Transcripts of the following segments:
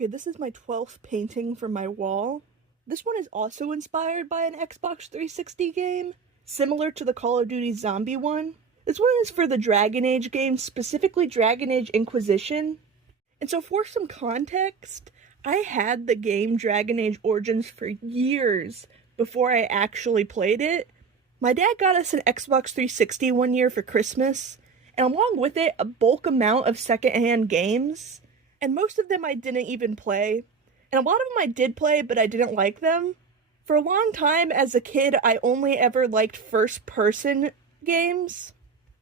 Okay, this is my 12th painting from my wall. This one is also inspired by an Xbox 360 game, similar to the Call of Duty Zombie one. This one is for the Dragon Age game, specifically Dragon Age Inquisition. And so for some context, I had the game Dragon Age Origins for years before I actually played it. My dad got us an Xbox 360 one year for Christmas, and along with it, a bulk amount of secondhand games. And most of them I didn't even play. And a lot of them I did play, but I didn't like them. For a long time as a kid, I only ever liked first-person games.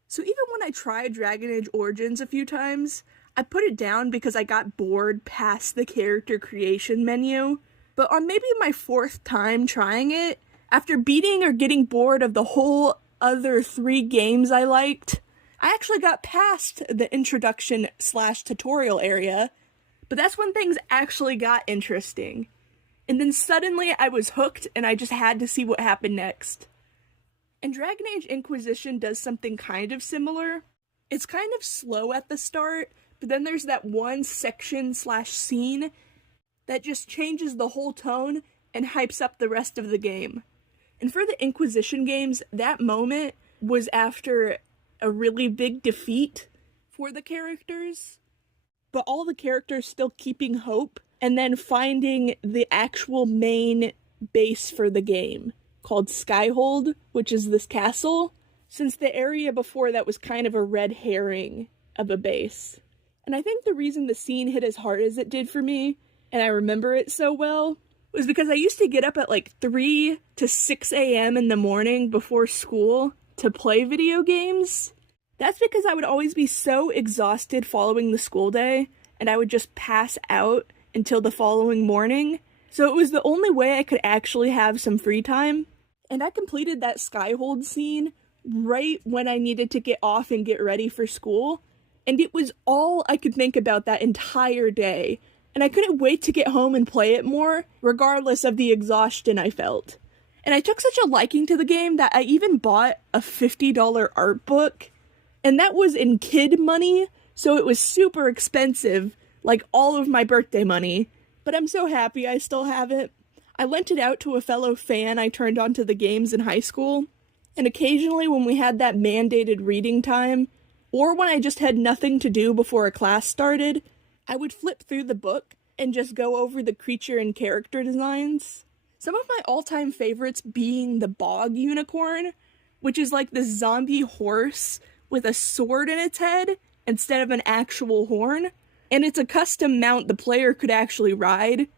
So even when I tried Dragon Age Origins a few times, I put it down because I got bored past the character creation menu. But on maybe my fourth time trying it, after beating or getting bored of the whole other 3 games I liked, I actually got past the introduction/tutorial area, but that's when things actually got interesting. And then suddenly I was hooked and I just had to see what happened next. And Dragon Age Inquisition does something kind of similar. It's kind of slow at the start, but then there's that one section/scene that just changes the whole tone and hypes up the rest of the game. And for the Inquisition games, that moment was after a really big defeat for the characters, but all the characters still keeping hope, and then finding the actual main base for the game, called Skyhold, which is this castle, since the area before that was kind of a red herring of a base. And I think the reason the scene hit as hard as it did for me, and I remember it so well, was because I used to get up at like 3 to 6 a.m. in the morning before school to play video games. That's because I would always be so exhausted following the school day, and I would just pass out until the following morning. So it was the only way I could actually have some free time. And I completed that Skyhold scene right when I needed to get off and get ready for school. And it was all I could think about that entire day. And I couldn't wait to get home and play it more, regardless of the exhaustion I felt. And I took such a liking to the game that I even bought a $50 art book. And that was in kid money, so it was super expensive, like all of my birthday money. But I'm so happy I still have it. I lent it out to a fellow fan I turned onto the games in high school. And occasionally when we had that mandated reading time, or when I just had nothing to do before a class started, I would flip through the book and just go over the creature and character designs. Some of my all-time favorites being the Bog Unicorn, which is like this zombie horse with a sword in its head instead of an actual horn, and it's a custom mount the player could actually ride.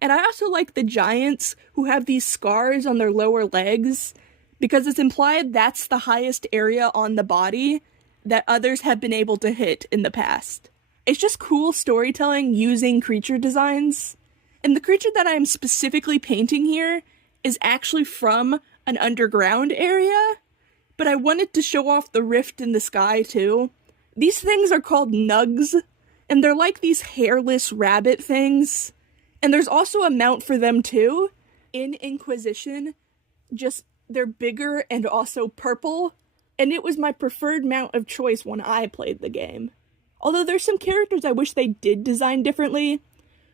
And I also like the giants who have these scars on their lower legs, because it's implied that's the highest area on the body that others have been able to hit in the past. It's just cool storytelling using creature designs. And the creature that I am specifically painting here is actually from an underground area, but I wanted to show off the rift in the sky too. These things are called nugs, and they're like these hairless rabbit things. And there's also a mount for them too, in Inquisition, just they're bigger and also purple, and it was my preferred mount of choice when I played the game. Although there's some characters I wish they did design differently.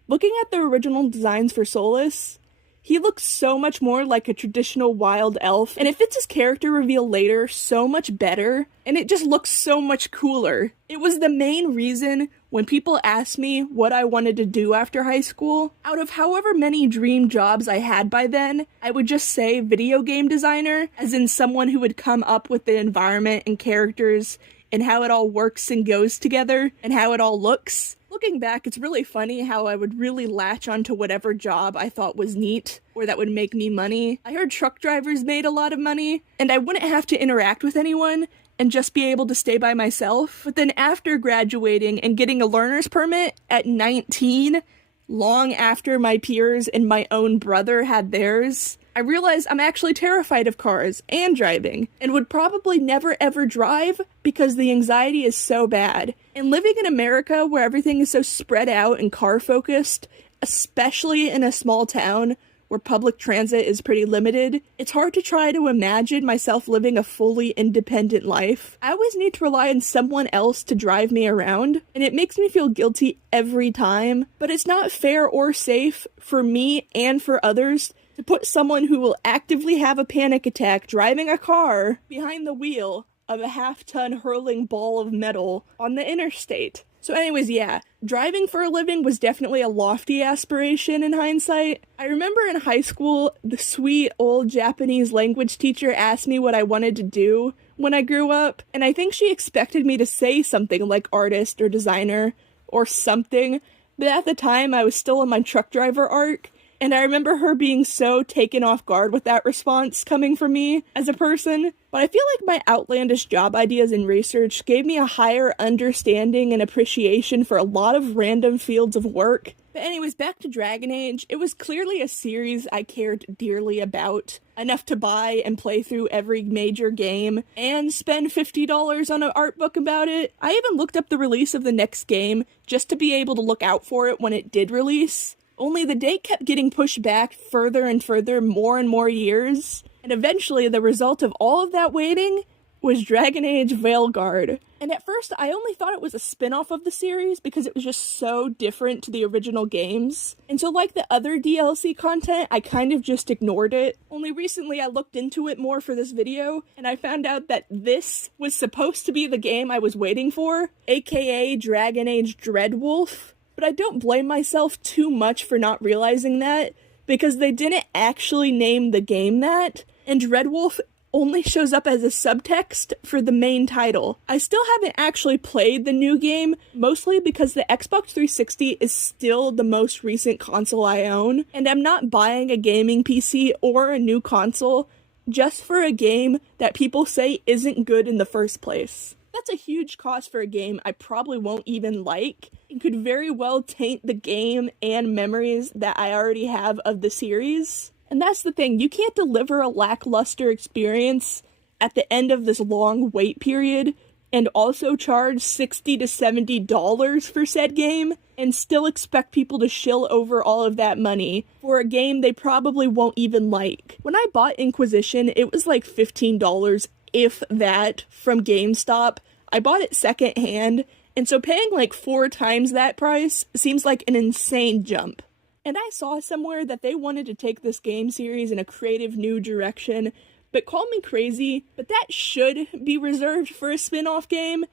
Looking at the original designs for Solas, he looks so much more like a traditional wild elf, and it fits his character reveal later so much better, and it just looks so much cooler. It was the main reason when people asked me what I wanted to do after high school. Out of however many dream jobs I had by then, I would just say video game designer, as in someone who would come up with the environment and characters and how it all works and goes together and how it all looks. Looking back, it's really funny how I would really latch onto whatever job I thought was neat or that would make me money. I heard truck drivers made a lot of money, and I wouldn't have to interact with anyone and just be able to stay by myself. But then after graduating and getting a learner's permit at 19, long after my peers and my own brother had theirs, I realized I'm actually terrified of cars and driving, and would probably never ever drive because the anxiety is so bad. And living in America where everything is so spread out and car focused, especially in a small town where public transit is pretty limited, it's hard to try to imagine myself living a fully independent life. I always need to rely on someone else to drive me around, and it makes me feel guilty every time, but it's not fair or safe for me and for others to put someone who will actively have a panic attack driving a car behind the wheel of a half-ton hurling ball of metal on the interstate. So anyways, yeah, driving for a living was definitely a lofty aspiration in hindsight. I remember in high school, the sweet old Japanese language teacher asked me what I wanted to do when I grew up, and I think she expected me to say something like artist or designer or something, but at the time I was still in my truck driver arc, and I remember her being so taken off guard with that response coming from me as a person. But I feel like my outlandish job ideas and research gave me a higher understanding and appreciation for a lot of random fields of work. But anyways, back to Dragon Age. It was clearly a series I cared dearly about, enough to buy and play through every major game, and spend $50 on an art book about it. I even looked up the release of the next game just to be able to look out for it when it did release. Only the date kept getting pushed back further and further, more and more years, and eventually the result of all of that waiting was Dragon Age Veilguard. And at first I only thought it was a spin-off of the series because it was just so different to the original games. And so like the other DLC content, I kind of just ignored it. Only recently I looked into it more for this video, and I found out that this was supposed to be the game I was waiting for, aka Dragon Age Dreadwolf. But I don't blame myself too much for not realizing that, because they didn't actually name the game that, and Dreadwolf only shows up as a subtext for the main title. I still haven't actually played the new game, mostly because the Xbox 360 is still the most recent console I own, and I'm not buying a gaming PC or a new console just for a game that people say isn't good in the first place. That's a huge cost for a game I probably won't even like, and could very well taint the game and memories that I already have of the series. And that's the thing, you can't deliver a lackluster experience at the end of this long wait period and also charge $60 to $70 for said game and still expect people to shill over all of that money for a game they probably won't even like. When I bought Inquisition, it was like $15, if that, from GameStop. I bought it secondhand, and so paying like 4 times that price seems like an insane jump. And I saw somewhere that they wanted to take this game series in a creative new direction, but call me crazy, but that should be reserved for a spin-off game,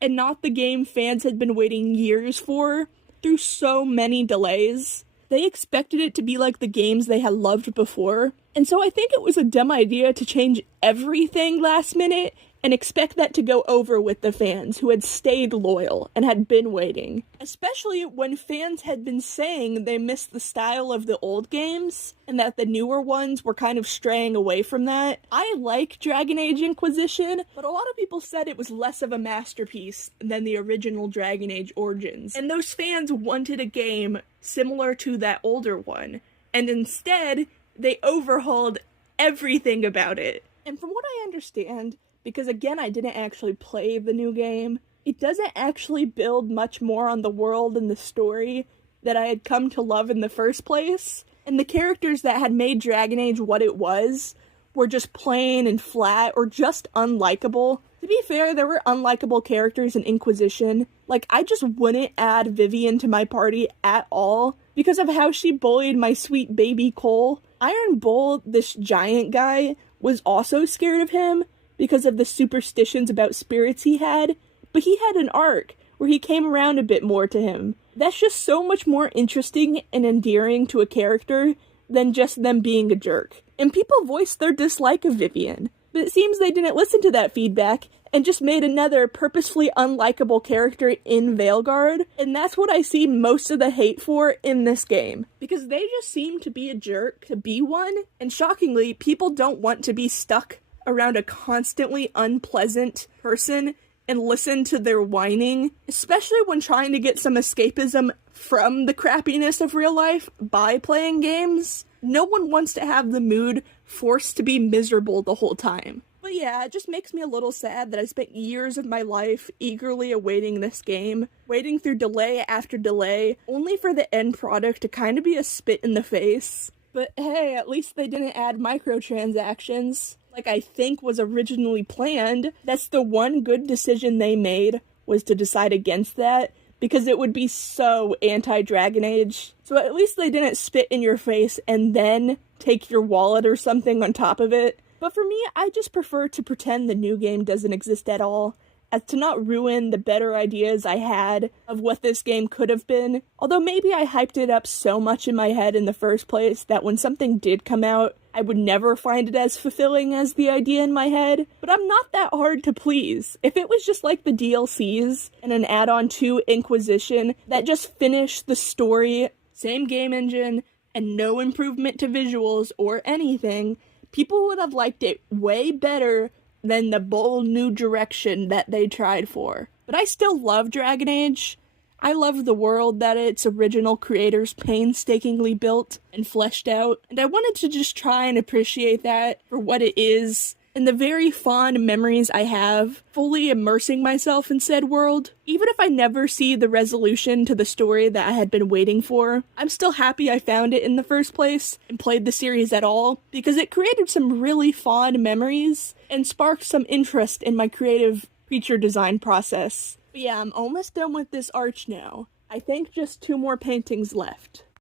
and not the game fans had been waiting years for, through so many delays. They expected it to be like the games they had loved before, and so I think it was a dumb idea to change everything last minute and expect that to go over with the fans who had stayed loyal and had been waiting. Especially when fans had been saying they missed the style of the old games, and that the newer ones were kind of straying away from that. I like Dragon Age Inquisition, but a lot of people said it was less of a masterpiece than the original Dragon Age Origins, and those fans wanted a game similar to that older one, and instead, they overhauled everything about it. And from what I understand, because again I didn't actually play the new game, it doesn't actually build much more on the world and the story that I had come to love in the first place, and the characters that had made Dragon Age what it was were just plain and flat or just unlikable. To be fair, there were unlikable characters in Inquisition. Like, I just wouldn't add Vivian to my party at all because of how she bullied my sweet baby Cole. Iron Bull, this giant guy, was also scared of him because of the superstitions about spirits he had, but he had an arc where he came around a bit more to him. That's just so much more interesting and endearing to a character than just them being a jerk. And people voiced their dislike of Vivian, but it seems they didn't listen to that feedback and just made another purposefully unlikable character in Veilguard, and that's what I see most of the hate for in this game. Because they just seem to be a jerk to be one, and shockingly, people don't want to be stuck around a constantly unpleasant person and listen to their whining, especially when trying to get some escapism from the crappiness of real life by playing games. No one wants to have the mood forced to be miserable the whole time. But yeah, it just makes me a little sad that I spent years of my life eagerly awaiting this game, waiting through delay after delay, only for the end product to kind of be a spit in the face. But hey, at least they didn't add microtransactions, like I think was originally planned. That's the one good decision they made, was to decide against that, because it would be so anti-Dragon Age. So at least they didn't spit in your face and then take your wallet or something on top of it. But for me, I just prefer to pretend the new game doesn't exist at all, as to not ruin the better ideas I had of what this game could have been. Although maybe I hyped it up so much in my head in the first place that when something did come out, I would never find it as fulfilling as the idea in my head. But I'm not that hard to please. If it was just like the DLCs and an add-on to Inquisition that just finished the story, same game engine, and no improvement to visuals or anything, people would have liked it way better than the bold new direction that they tried for. But I still love Dragon Age. I love the world that its original creators painstakingly built and fleshed out, and I wanted to just try and appreciate that for what it is, and the very fond memories I have fully immersing myself in said world. Even if I never see the resolution to the story that I had been waiting for, I'm still happy I found it in the first place and played the series at all, because it created some really fond memories and sparked some interest in my creative creature design process. But yeah, I'm almost done with this arch now. I think just 2 more paintings left.